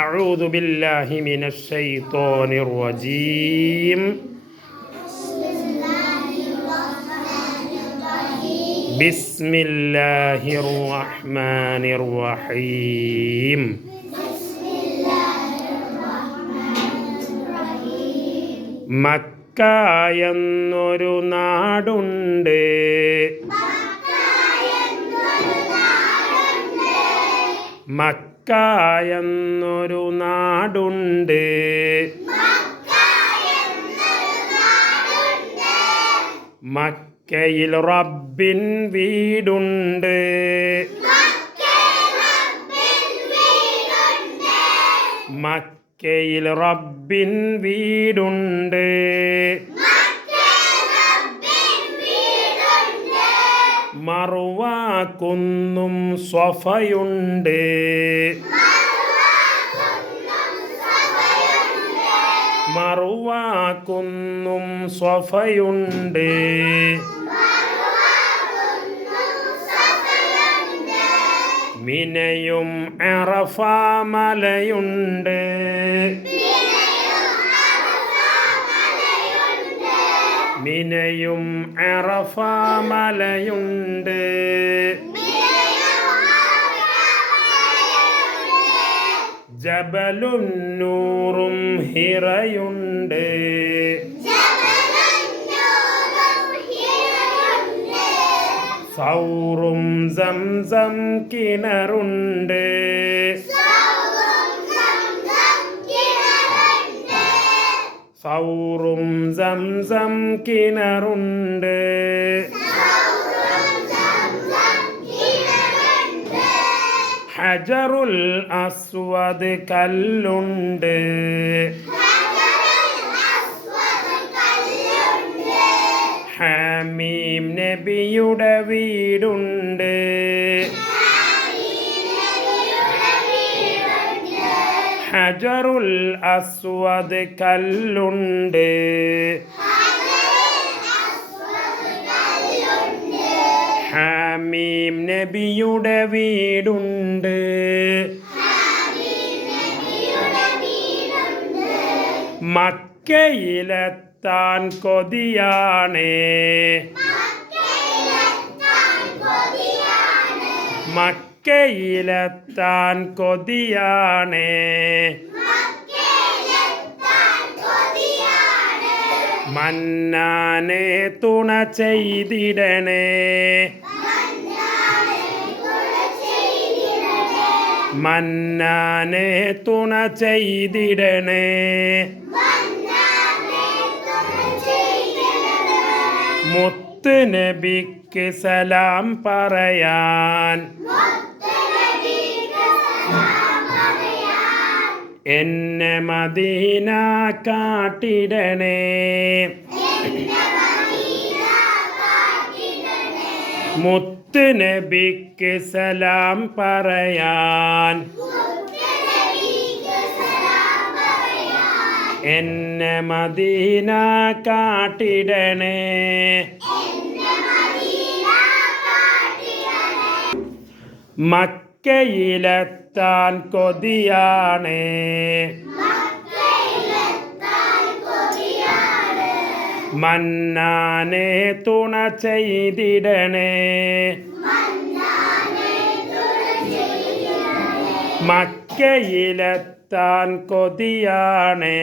أعوذ بالله من الشيطان الرجيم بسم الله الرحمن الرحيم Mecca എന്നൊരു നാടുണ്ട്. Mecca എന്നൊരു നാടുണ്ട്. മക്കയിൽ റബ്ബിൻ വീടുണ്ട്. മക്കയിൽ റബ്ബിൻ വീടുണ്ട്. മറുവ കുന്നും സ്വഫയുണ്ട്. മറുവ കുന്നും സ്വഫയുണ്ട്. മിനയും അറഫ മലയുണ്ട്. മിനയും അറഫ മലയുണ്ട്. ജബലുൻ നൂറും ഹിറയുണ്ട്. സൗറും സംസം കിണറുണ്ട്. സൗറും സംസം കിണറുണ്ട്. ഹജറുൽ അസ്വദ് കല്ലുണ്ട്. ഹമീം നബിയുടെ വീടുണ്ട്. ഹജറുൽ അസ്വദ് കല്ലുണ്ട്. ഹമീം നബിയുടെ വീടുണ്ട്. മക്കയിലെത്താൻ കൊതിയാണേ. മക്കയിലെത്താൻ കൊതിയാണേ. മന്നാനെ തുണ ചെയ്തിടണേ. മന്നാനെ തുണ ചെയ്തിടണേ. മുത്ത് നബിക്ക് സലാം പറയാൻ എന്നെ മദീന കാട്ടിടണേ. മുത്ത് നബിക്ക് സലാം പറയാൻ എന്നെ മദീന കാട്ടിടണേ. മക്കയിലെത്താൻ കൊതിയാണേ. മന്നാനെ തുണ ചെയ്തിടണേ. മക്കയിലെത്താൻ കൊതിയാണേ.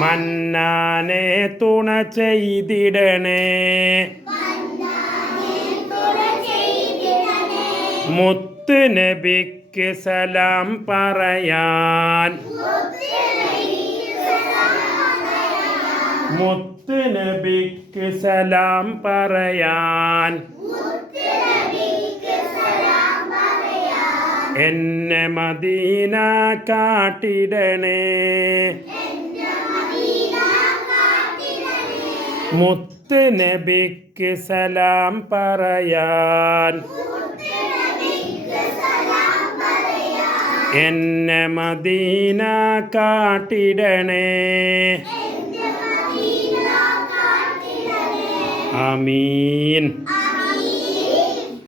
മന്നാനെ തുണ ചെയ്തിടണേ. മുത്ത് നബിക്ക് സലാം പറയാൻ മുത്ത് നബിക്ക് സലാം പറയാൻ എന്നെ മദീന കാട്ടിടണേ. മുത്ത് നബിക്ക് സലാം പറയാൻ എന്നെ മദീന കാട്ടിടണേ. ആമീൻ.